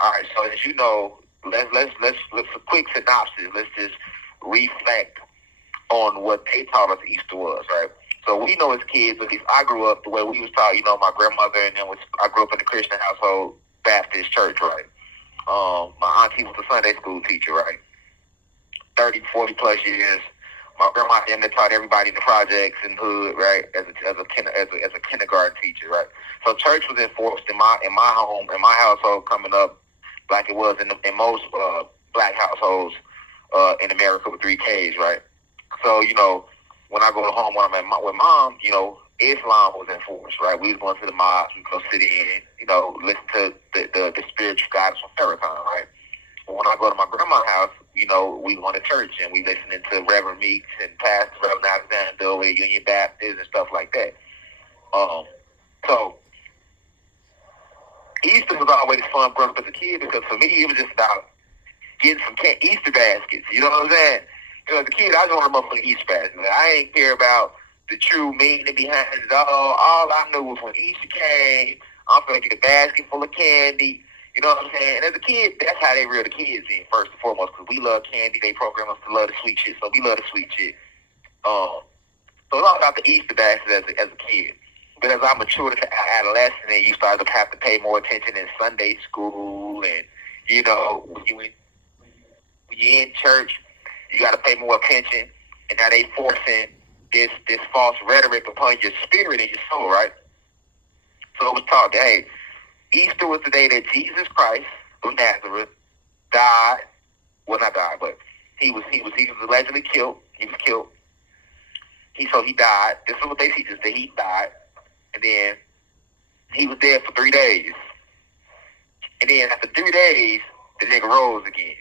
All right, so as you know, let's a quick synopsis. Let's just reflect on what they taught us Easter was, right? So we know as kids, at least I grew up the way we was taught. You know, my grandmother and then I grew up in a Christian household, Baptist church, right? My auntie was a Sunday school teacher, right? 30, 40 plus years. My grandma and they taught everybody in the projects and hood, right? As a kindergarten teacher, right? So church was enforced in my home, in my household, coming up like it was in most black households in America with 3Ks, right? So you know, when I go to home when I'm with mom, you know, Islam was enforced, right? We was going to the mosque, we go sit in, you know, listen to the spiritual guidance from Farrakhan, right? When I go to my grandma's house, you know, we go to church and we listening to Reverend Meeks and Pastor Reverend Alexander, Union Baptist and stuff like that. So Easter was always fun growing up as a kid because for me it was just about getting some Easter baskets. You know what I'm saying? You know, as a kid, I just wanted a motherfucking Easter basket. I ain't care about the true meaning behind it all. All I knew was when Easter came, I'm gonna get a basket full of candy. You know what I'm saying? And as a kid, that's how they reel the kids in, first and foremost, because we love candy. They program us to love the sweet shit, so we love the sweet shit. So it's all about the Easter basket as a kid. But as I matured to adolescent, and you started to have to pay more attention in Sunday school, and, you know, when you're in church, you got to pay more attention, and now they forcing this false rhetoric upon your spirit and your soul, right? So it was taught that, hey, Easter was the day that Jesus Christ of Nazareth died. Well, not died, but he was allegedly killed. He was killed. He died. This is what they teach us, that he died, and then he was dead for 3 days, and then after 3 days, the nigga rose again,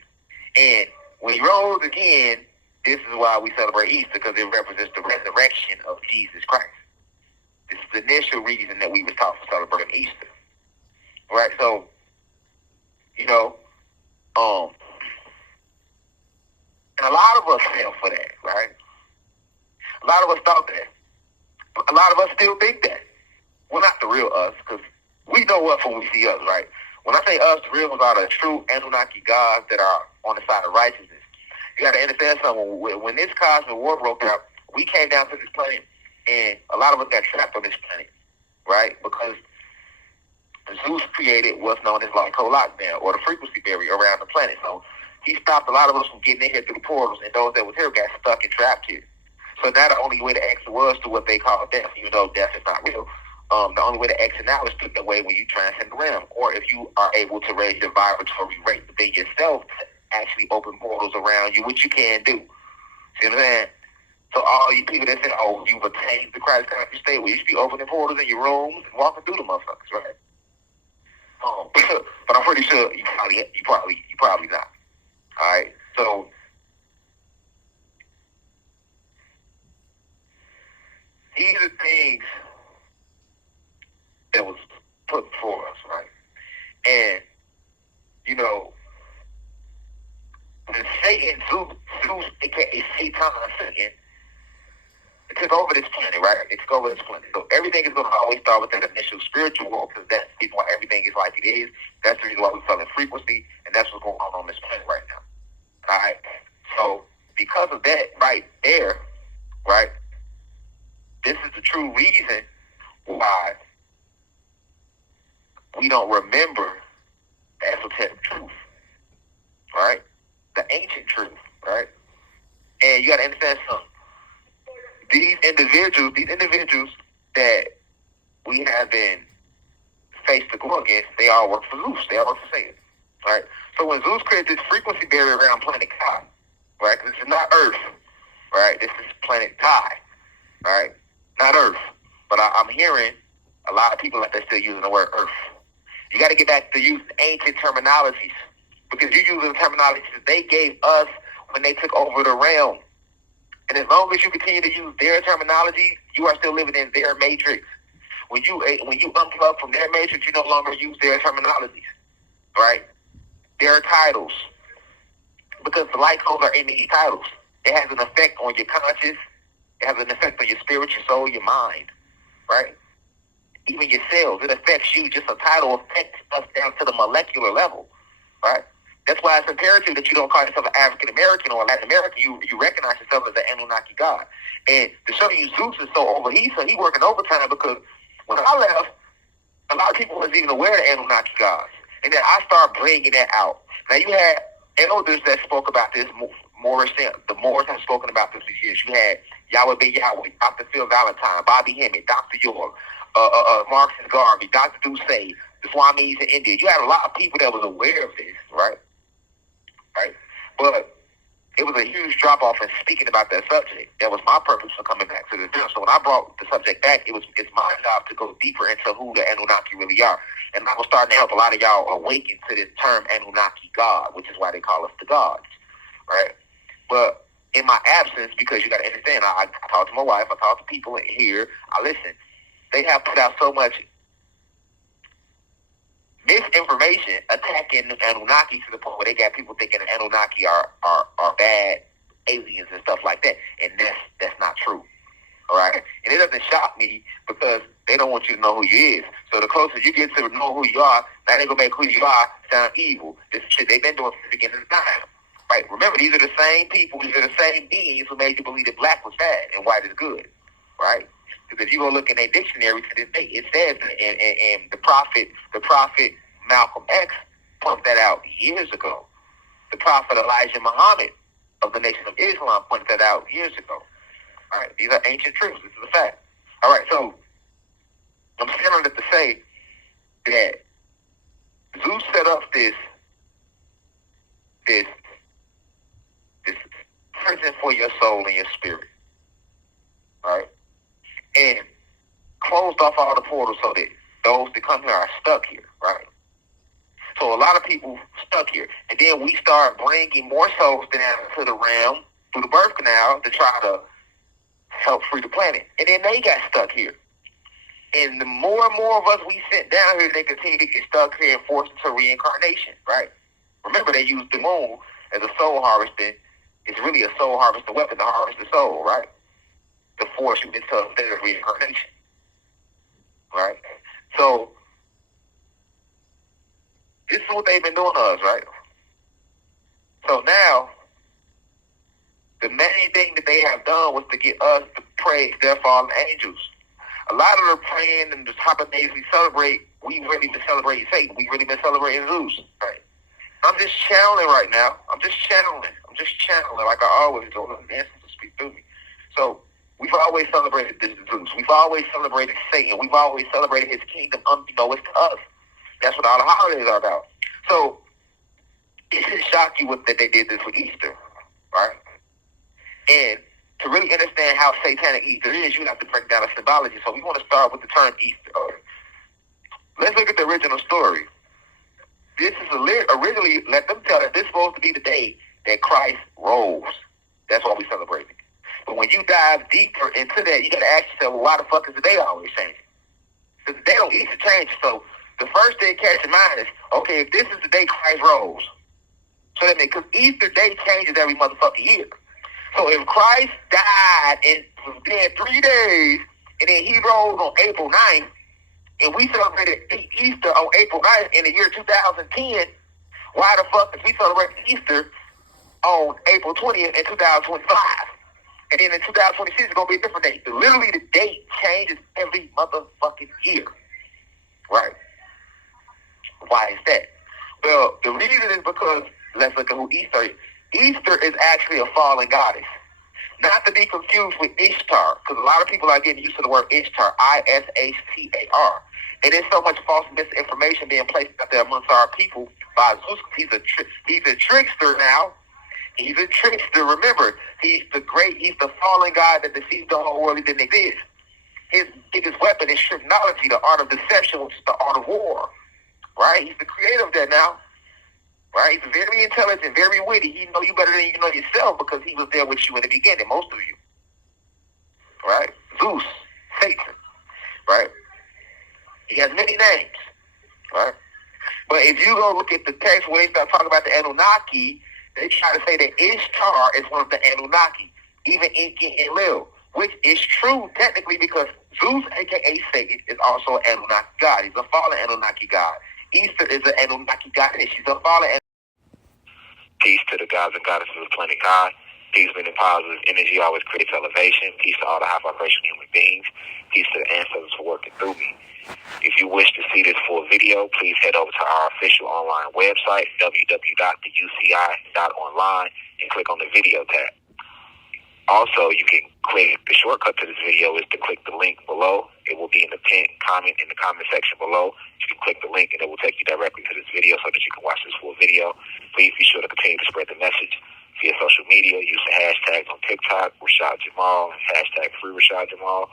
and when he rose again, this is why we celebrate Easter, because it represents the resurrection of Jesus Christ. This is the initial reason that we was taught for celebrating Easter. Right? So, you know, and a lot of us fell for that, right? A lot of us thought that. A lot of us still think that. Well, not the real us, because we know us when we see us, right? When I say us, the real ones are the true Anunnaki gods that are on the side of righteousness. You got to understand something. When this cosmic war broke out, we came down to this planet, and a lot of us got trapped on this planet, right? Because Zeus created what's known as Lyco lockdown, or the frequency barrier around the planet. So he stopped a lot of us from getting in here through the portals, and those that was here got stuck and trapped here. So now the only way to exit was to what they call death, even though death is not real. The only way to exit now is through the way when you transcend the realm, or if you are able to raise your vibratory rate within yourself to actually open portals around you, which you can do. See what I'm saying? So all you people that say, oh, you've attained the Christ conscious state, well, you should be opening portals in your rooms and walking through the motherfuckers, right? But I'm pretty sure you probably not. All right, so these are things that was put before us, right? And you know, when Satan, Zeus, aka Satan, took over this planet, right? It took over this planet. So everything is going to always start with that initial spiritual world, because that's the reason why everything is like it is. That's the reason why we fell in frequency, and that's what's going on this planet right now. All right? So because of that right there, right, this is the true reason why we don't remember the esoteric truth, right? The ancient truth, right? And you got to understand something. These individuals that we have been faced to go against, they all work for Zeus. They all work for Satan, right? So when Zeus created this frequency barrier around planet Kai, right? This is not Earth, right? This is planet Kai, right? Not Earth. But I'm hearing a lot of people like they're still using the word Earth. You got to get back to using ancient terminologies, because you're using the terminologies that they gave us when they took over the realm. And as long as you continue to use their terminology, you are still living in their matrix. When you unplug from their matrix, you no longer use their terminologies, right? Their titles, because the light codes are in these titles. It has an effect on your conscious. It has an effect on your spirit, your soul, your mind, right? Even your cells. It affects you. Just a title affects us down to the molecular level. right? That's why it's imperative that you don't call yourself an African American or Latin American. You recognize yourself as an Anunnaki god. And to show you Zeus is so over, he working overtime because when I left, a lot of people wasn't even aware of the Anunnaki gods. And then I started bringing that out. Now you had elders that spoke about this more recent. The Moors have spoken about this for years. You had Yahweh Ben Yahweh, Dr. Phil Valentine, Bobby Hemmett, Dr. York, Marcus Garvey, Dr. Duce, the Swamis in India. You had a lot of people that was aware of this, right? Right? But it was a huge drop-off in speaking about that subject. That was my purpose for coming back to this deal. So when I brought the subject back, it's my job to go deeper into who the Anunnaki really are. And I was starting to help a lot of y'all awaken to this term Anunnaki God, which is why they call us the gods, right? But in my absence, because you got to understand, I talk to my wife, I talk to people here, I listen. They have put out so much misinformation attacking the Anunnaki to the point where they got people thinking the Anunnaki are bad aliens and stuff like that. And that's not true. All right? And it doesn't shock me because they don't want you to know who you is. So the closer you get to know who you are, now they're going to make who you are sound evil. This shit they've been doing since the beginning of time. Right? Remember, these are the same people, these are the same beings who made you believe that black was bad and white is good. Right? Because if you go look in a dictionary to this day, it says, and the prophet Malcolm X pointed that out years ago. The prophet Elijah Muhammad of the Nation of Islam pointed that out years ago. All right, these are ancient truths. This is a fact. All right, so I'm saying all that to say that Zeus set up this prison for your soul and your spirit. All right, and closed off all the portals so that those that come here are stuck here, right? So a lot of people stuck here. And then we start bringing more souls down to the realm through the birth canal to try to help free the planet. And then they got stuck here. And the more and more of us we sent down here, they continue to get stuck here and forced into reincarnation, right? Remember, they used the moon as a soul harvesting. It's really a soul harvesting weapon to harvest the soul, right? To force you into a state of reincarnation, right? So this is what they've been doing to us, right? So now, the main thing that they have done was to get us to praise their fallen angels. A lot of the praying and the type of days we celebrate, we really been celebrating Satan. We really been celebrating Zeus, right? I'm just channeling right now. I'm just channeling like I always do. The answers to speak through me. So we've always celebrated this Zeus. We've always celebrated Satan. We've always celebrated his kingdom unbeknownst to us. That's what all the holidays are about. So it should shock you that they did this with Easter, right? And to really understand how satanic Easter is, you have to break down the symbology. So we want to start with the term Easter. Let's look at the original story. This is originally, let them tell that this is supposed to be the day that Christ rose. That's why we celebrate it. But when you dive deeper into that, you got to ask yourself, well, why the fuck is the day always changing? Because the day on Easter changes. So the first thing catch in mind is, okay, if this is the day Christ rose, so that means, because Easter day changes every motherfucking year. So if Christ died and was dead 3 days, and then he rose on April 9th, and we celebrated Easter on April 9th in the year 2010, why the fuck is we celebrating Easter on April 20th in 2025? And then in 2026, it's going to be a different date. Literally, the date changes every motherfucking year. Right? Why is that? Well, the reason is because, let's look at who Easter is. Easter is actually a fallen goddess. Not to be confused with Ishtar, because a lot of people are getting used to the word Ishtar, I-S-H-T-A-R. And there's so much false misinformation being placed out there amongst our people by Zeus. He's a trickster now. He's a trickster. Remember, he's the fallen god that deceives the whole world. He didn't exist. His biggest weapon is technology, the art of deception, which is the art of war. Right? He's the creator of that now. Right? He's very intelligent, very witty. He know you better than you know yourself because he was there with you in the beginning, most of you. Right? Zeus, Satan. Right? He has many names. Right? But if you go look at the text where they start talking about the Anunnaki, they try to say that Ishtar is one of the Anunnaki, even Incan and Lil, which is true technically because Zeus, a.k.a. Satan, is also an Anunnaki god. He's a fallen Anunnaki god. Easter is an Anunnaki goddess. She's a fallen Peace to the gods and goddesses of planet God. Peace, meaning positive energy always creates elevation. Peace to all the high vibration human beings. Peace to the ancestors for working through me. If you wish to see this full video, please head over to our official online website, www.theuci.online, and click on the video tab. Also, you can click, the shortcut to this video is to click the link below. It will be in the pinned comment in the comment section below. You can click the link and it will take you directly to this video so that you can watch this full video. Please be sure to continue to spread the message via social media. Use the hashtags on TikTok, Rashad Jamal, and hashtag free Rashad Jamal.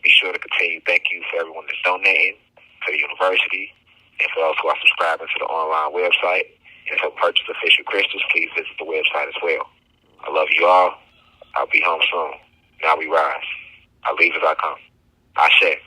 Be sure to continue. Thank you for everyone that's donating to the university and for those who are subscribing to the online website. And to purchase official crystals, please visit the website as well. I love you all. I'll be home soon. Now we rise. I leave as I come. Ashe.